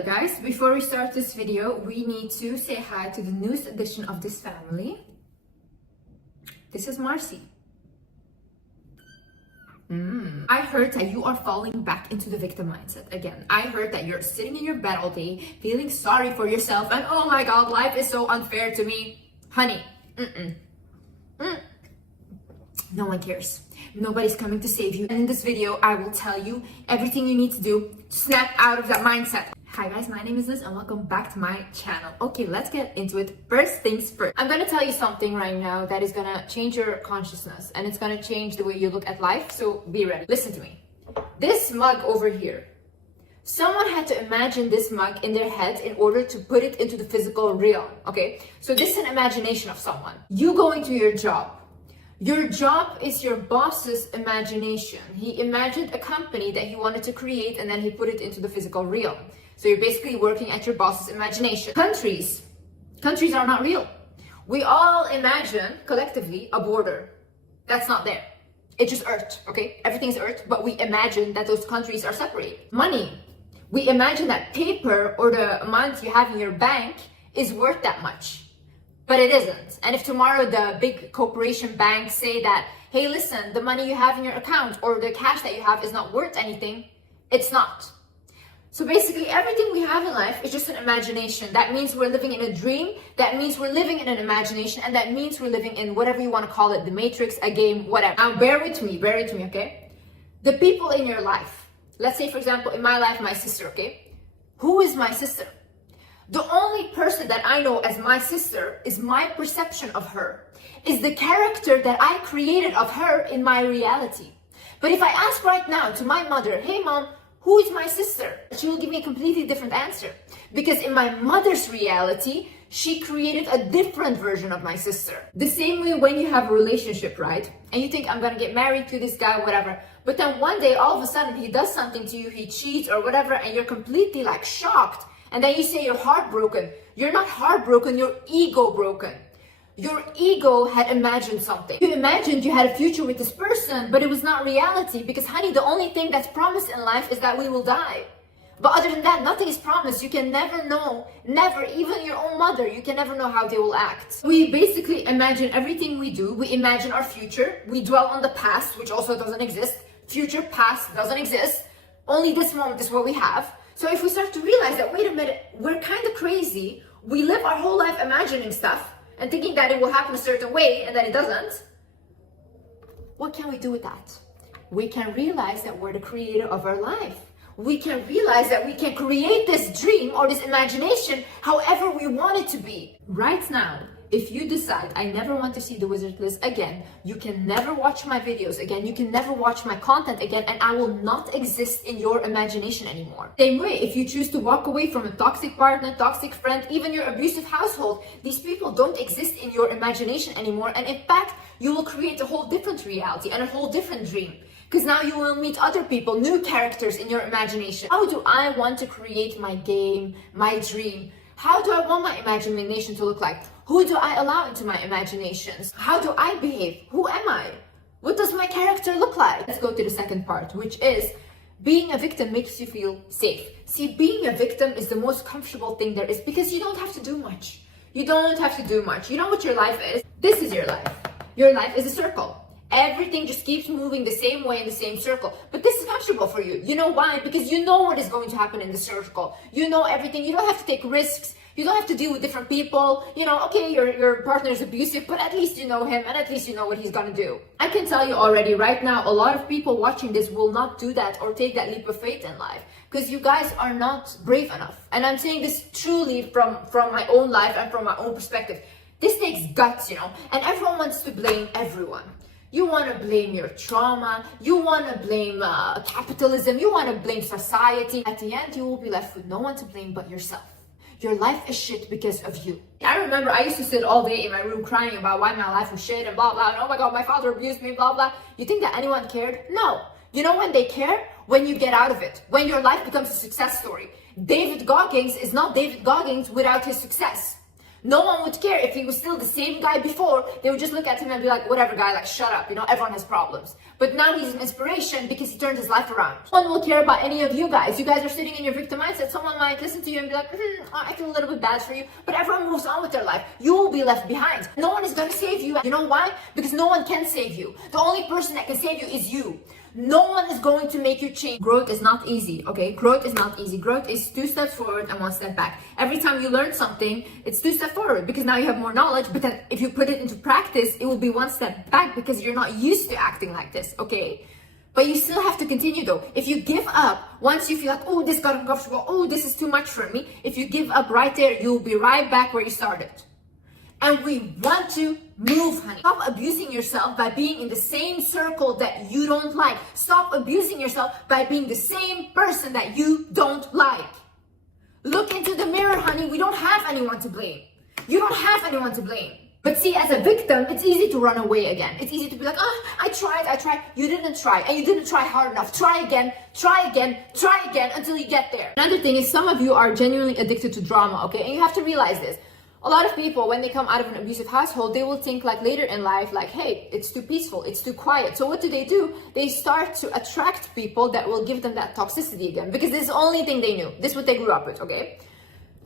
Hello guys, before we start this video, we need to say hi to the newest addition of this family. This is Marcy. I heard that you are falling back into the victim mindset again. I heard that you're sitting in your bed all day, feeling sorry for yourself, and oh my god, life is so unfair to me. Honey, no one cares. Nobody's coming to save you. And in this video, I will tell you everything you need to do to snap out of that mindset. Hi guys, my name is Liz and welcome back to my channel. Okay, let's get into it. First things first. I'm gonna tell you something right now that is gonna change your consciousness and it's gonna change the way you look at life, so be ready. Listen to me. This mug over here, someone had to imagine this mug in their head in order to put it into the physical realm, okay? So this is an imagination of someone. You going to your job. Your job is your boss's imagination. He imagined a company that he wanted to create and then he put it into the physical realm. So you're basically working at your boss's imagination. Countries are not real. We all imagine collectively a border. That's not there. It's just Earth, okay? Everything's Earth, but we imagine that those countries are separate. Money. We imagine that paper or the amount you have in your bank is worth that much. But it isn't. And if tomorrow the big corporation banks say that, hey, listen, the money you have in your account or the cash that you have is not worth anything, it's not. So basically everything we have in life is just an imagination. That means we're living in a dream. That means we're living in an imagination. And that means we're living in whatever you want to call it, the matrix, a game, whatever. Now bear with me, okay? The people in your life, let's say for example, in my life, my sister, okay? Who is my sister? The only person that I know as my sister is my perception of her, is the character that I created of her in my reality. But if I ask right now to my mother, hey mom, who is my sister? She will give me a completely different answer. Because in my mother's reality, she created a different version of my sister. The same way when you have a relationship, right? And you think, I'm gonna get married to this guy, whatever. But then one day, all of a sudden, he does something to you, he cheats or whatever, and you're completely like shocked. And then you say you're heartbroken. You're not heartbroken, you're ego broken. Your ego had imagined something. You imagined you had a future with this person, but it was not reality because honey, the only thing that's promised in life is that we will die. But other than that, nothing is promised. You can never know, never, even your own mother, you can never know how they will act. We basically imagine everything we do. We imagine our future. We dwell on the past, which also doesn't exist. Future, past doesn't exist. Only this moment is what we have. So if we start to realize that, wait a minute, we're kind of crazy. We live our whole life imagining stuff and thinking that it will happen a certain way and then it doesn't. What can we do with that? We can realize that we're the creator of our life. We can realize that we can create this dream or this imagination however we want it to be. Right now, if you decide, I never want to see the Wizard Liz again, you can never watch my videos again, you can never watch my content again, and I will not exist in your imagination anymore. Same way, if you choose to walk away from a toxic partner, toxic friend, even your abusive household, these people don't exist in your imagination anymore, and in fact, you will create a whole different reality and a whole different dream. Because now you will meet other people, new characters in your imagination. How do I want to create my game, my dream? How do I want my imagination to look like? Who do I allow into my imaginations? How do I behave? Who am I? What does my character look like? Let's go to the second part, which is being a victim makes you feel safe. See, being a victim is the most comfortable thing there is because you don't have to do much. You don't have to do much. You know what your life is? This is your life. Your life is a circle. Everything just keeps moving the same way in the same circle. But this is comfortable for you. You know why? Because you know what is going to happen in the circle. You know everything. You don't have to take risks. You don't have to deal with different people. You know, okay, your partner is abusive, but at least you know him and at least you know what he's gonna do. I can tell you already right now, a lot of people watching this will not do that or take that leap of faith in life because you guys are not brave enough. And I'm saying this truly from my own life and from my own perspective. This takes guts, you know, and everyone wants to blame everyone. You want to blame your trauma, you want to blame capitalism, you want to blame society. At the end, you will be left with no one to blame but yourself. Your life is shit because of you. I remember I used to sit all day in my room crying about why my life was shit and blah, blah, and oh my god, my father abused me, blah, blah. You think that anyone cared? No. You know when they care? When you get out of it. When your life becomes a success story. David Goggins is not David Goggins without his success. No one would care if he was still the same guy before. They would just look at him and be like, whatever guy, like shut up, everyone has problems. But now he's an inspiration because he turned his life around. No one will care about any of you guys. You guys are sitting in your victim mindset. Someone might listen to you and be like, I feel a little bit bad for you. But everyone moves on with their life. You will be left behind. No one is going to save you. You know why? Because no one can save you. The only person that can save you is you. No one is going to make you change. Growth is not easy, okay? Growth is not easy. Growth is 2 steps forward and 1 step back. Every time you learn something, it's 2 steps forward because now you have more knowledge, but then if you put it into practice, it will be 1 step back because you're not used to acting like this, okay? But you still have to continue though. If you give up, once you feel like, oh, this got uncomfortable, oh, this is too much for me, if you give up right there, you'll be right back where you started. And we want to move, honey. Stop abusing yourself by being in the same circle that you don't like. Stop abusing yourself by being the same person that you don't like. Look into the mirror, honey. We don't have anyone to blame. You don't have anyone to blame. But see, as a victim, it's easy to run away again. It's easy to be like, I tried. You didn't try. And you didn't try hard enough. Try again until you get there. Another thing is some of you are genuinely addicted to drama, okay? And you have to realize this. A lot of people, when they come out of an abusive household, they will think like later in life, like, hey, it's too peaceful, it's too quiet. So what do? They start to attract people that will give them that toxicity again because this is the only thing they knew. This is what they grew up with, okay?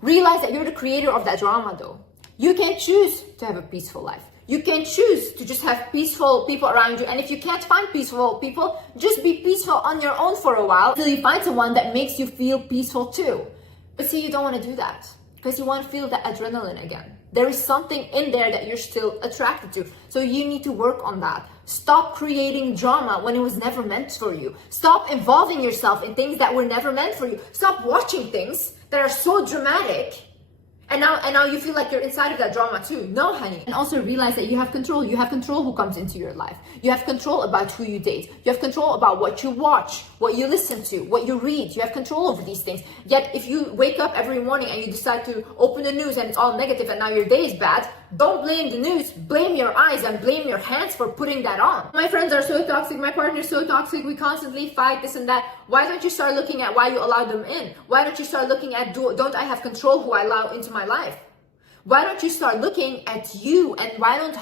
Realize that you're the creator of that drama though. You can choose to have a peaceful life. You can choose to just have peaceful people around you. And if you can't find peaceful people, just be peaceful on your own for a while until you find someone that makes you feel peaceful too. But see, you don't want to do that. Because you want to feel that adrenaline again. There is something in there that you're still attracted to. So you need to work on that. Stop creating drama when it was never meant for you. Stop involving yourself in things that were never meant for you. Stop watching things that are so dramatic. And now you feel like you're inside of that drama too. No, honey. And also realize that you have control. You have control who comes into your life. You have control about who you date. You have control about what you watch, what you listen to, what you read. You have control over these things. Yet if you wake up every morning and you decide to open the news and it's all negative and now your day is bad, don't blame the news. Blame your eyes and blame your hands for putting that on. My friends are so toxic. My partner is so toxic. We constantly fight this and that. Why don't you start looking at why you allow them in? Why don't you start looking at don't I have control who I allow into my life? Why don't you start looking at you? And why don't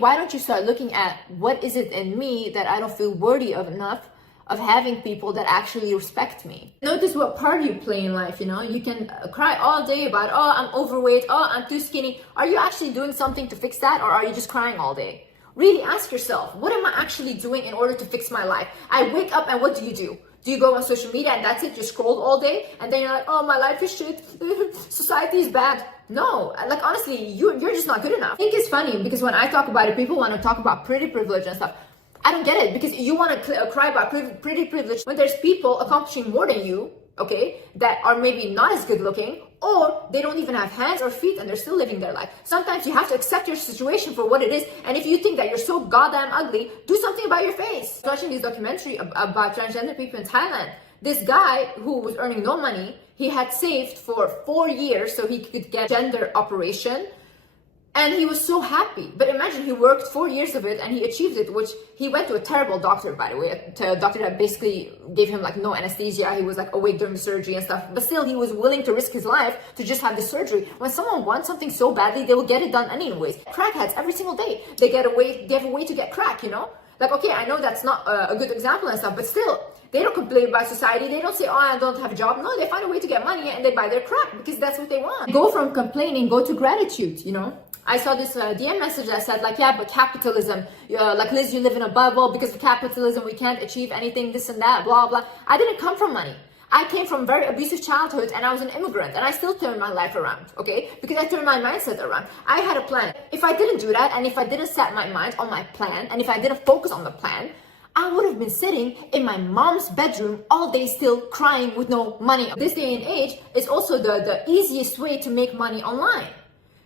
why don't you start looking at what is it in me that I don't feel worthy of enough of having people that actually respect me? Notice what part you play in life, You can cry all day about, oh, I'm overweight, oh, I'm too skinny. Are you actually doing something to fix that, or are you just crying all day? Really ask yourself, what am I actually doing in order to fix my life? I wake up and what do? Do you go on social media and that's it? You scroll all day and then you're like, oh, my life is shit. Society is bad. No, like honestly, you're just not good enough. I think it's funny because when I talk about it, people want to talk about pretty privilege and stuff. I don't get it because you want to cry about pretty privilege when there's people accomplishing more than you, okay, that are maybe not as good looking, or they don't even have hands or feet and they're still living their life. Sometimes you have to accept your situation for what it is. And if you think that you're so goddamn ugly, do something about your face. Watching this documentary about transgender people in Thailand, this guy who was earning no money, he had saved for 4 years so he could get gender operation. And he was so happy. But imagine he worked 4 years of it and he achieved it, which he went to a terrible doctor, by the way, to a doctor that basically gave him like no anesthesia. He was like awake during the surgery and stuff. But still, he was willing to risk his life to just have the surgery. When someone wants something so badly, they will get it done anyways. Crackheads every single day, they have a way to get crack, Like, okay, I know that's not a good example and stuff, but still, they don't complain about society. They don't say, oh, I don't have a job. No, they find a way to get money and they buy their crack because that's what they want. Go from complaining, go to gratitude, I saw this DM message that said like, yeah, but capitalism, like Liz, you live in a bubble because of capitalism. We can't achieve anything, this and that, blah, blah. I didn't come from money. I came from very abusive childhood and I was an immigrant and I still turned my life around, okay? Because I turned my mindset around. I had a plan. If I didn't do that and if I didn't set my mind on my plan and if I didn't focus on the plan, I would have been sitting in my mom's bedroom all day still crying with no money. This day and age is also the easiest way to make money online.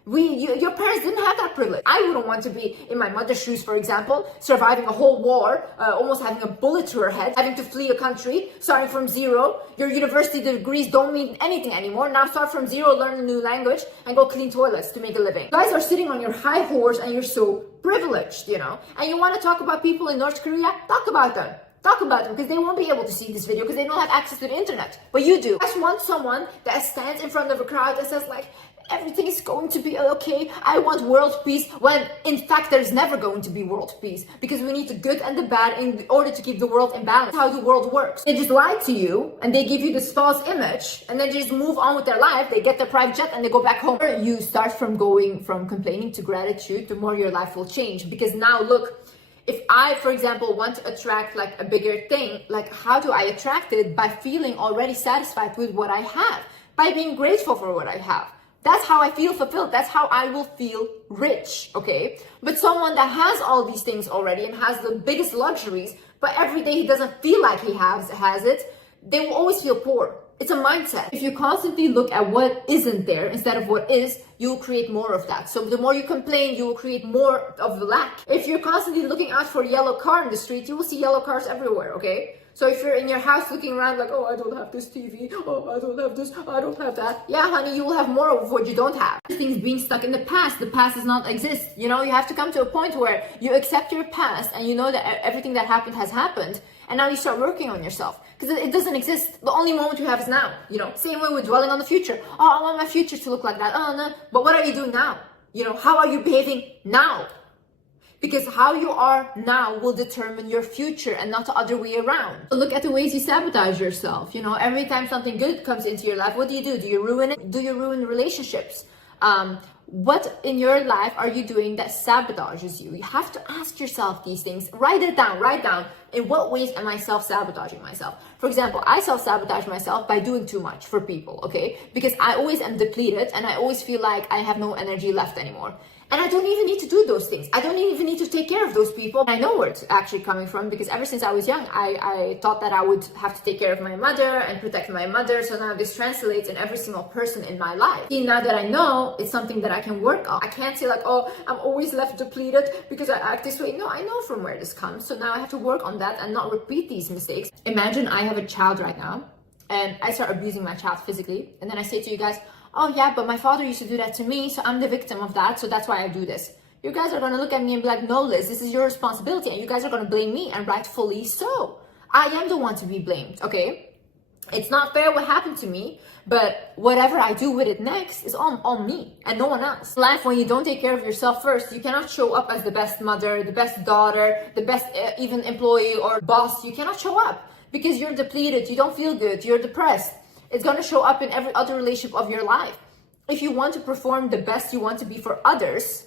Your parents didn't have that privilege. I wouldn't want to be in my mother's shoes, for example, surviving a whole war, almost having a bullet to her head, having to flee a country, starting from zero. Your university degrees don't mean anything anymore. Now start from zero, learn a new language, and go clean toilets to make a living. You guys are sitting on your high horse and you're so privileged, and you want to talk about people in North Korea? Talk about them. Talk about them because they won't be able to see this video because they don't have access to the internet. But you do. I just want someone that stands in front of a crowd and says like, everything is going to be okay. I want world peace, when in fact there's never going to be world peace, because we need the good and the bad in order to keep the world in balance. That's how the world works. They just lie to you and they give you this false image and then they just move on with their life. They get their private jet and they go back home. You start from going from complaining to gratitude, the more your life will change. Because now look, if I, for example, want to attract like a bigger thing, like how do I attract it? By feeling already satisfied with what I have, by being grateful for what I have. That's how I feel fulfilled. That's how I will feel rich, okay? But someone that has all these things already and has the biggest luxuries, but every day he doesn't feel like he has it, they will always feel poor. It's a mindset. If you constantly look at what isn't there instead of what is, you will create more of that. So the more you complain, you will create more of the lack. If you're constantly looking out for a yellow car in the street, you will see yellow cars everywhere, okay? So if you're in your house looking around like, oh, I don't have this TV, oh, I don't have this, I don't have that. Yeah, honey, you will have more of what you don't have. Things being stuck in the past does not exist. You know, you have to come to a point where you accept your past and you know that everything that happened has happened. And now you start working on yourself because it doesn't exist. The only moment you have is now, you know. Same way with dwelling on the future. Oh, I want my future to look like that. Oh, no. But what are you doing now? You know, how are you behaving now? Because how you are now will determine your future and not the other way around. So look at the ways you sabotage yourself. You know, every time something good comes into your life, what do? Do you ruin it? Do you ruin relationships? What in your life are you doing that sabotages you? You have to ask yourself these things. Write it down. Write down. In what ways am I self-sabotaging myself? For example, I self-sabotage myself by doing too much for people, okay? Because I always am depleted and I always feel like I have no energy left anymore. And I don't even need to do those things. I don't even need to take care of those people. I know where it's actually coming from because ever since I was young, I thought that I would have to take care of my mother and protect my mother. So now this translates in every single person in my life. See, now that I know, it's something that I can work on. I can't say like, oh, I'm always left depleted because I act this way. No, I know from where this comes. So now I have to work on that and not repeat these mistakes. Imagine I have a child right now and I start abusing my child physically. And then I say to you guys, oh yeah, but my father used to do that to me, so I'm the victim of that, so that's why I do this. You guys are going to look at me and be like, no, Liz, this is your responsibility, and you guys are going to blame me, and rightfully so. I am the one to be blamed, okay? It's not fair what happened to me, but whatever I do with it next is on me and no one else. In life, when you don't take care of yourself first, you cannot show up as the best mother, the best daughter, the best even employee or boss. You cannot show up because you're depleted, you don't feel good, you're depressed. It's going to show up in every other relationship of your life. If you want to perform the best you want to be for others,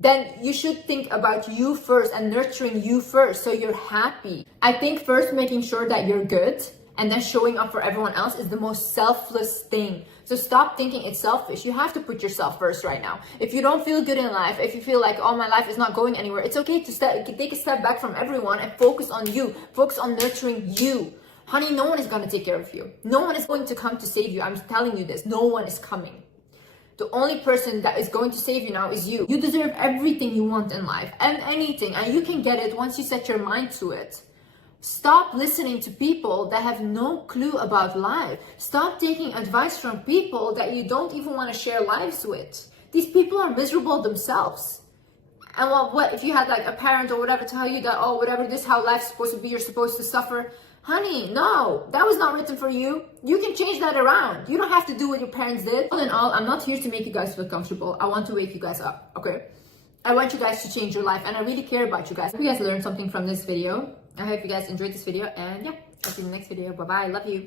then you should think about you first and nurturing you first so you're happy. I think first making sure that you're good and then showing up for everyone else is the most selfless thing. So stop thinking it's selfish. You have to put yourself first right now. If you don't feel good in life, if you feel like, oh, my life is not going anywhere, it's okay to take a step back from everyone and focus on you. Focus on nurturing you. Honey, no one is going to take care of you. No one is going to come to save you. I'm telling you this. No one is coming. The only person that is going to save you now is you. You deserve everything you want in life and anything. And you can get it once you set your mind to it. Stop listening to people that have no clue about life. Stop taking advice from people that you don't even want to share lives with. These people are miserable themselves. And what if you had like a parent or whatever tell you that, oh, whatever, this is how life's supposed to be, you're supposed to suffer. Honey, no, that was not written for you. You can change that around. You don't have to do what your parents did. All in all, I'm not here to make you guys feel comfortable. I want to wake you guys up, okay? I want you guys to change your life and I really care about you guys. I hope you guys learned something from this video. I hope you guys enjoyed this video and yeah, I'll see you in the next video. Bye-bye, love you.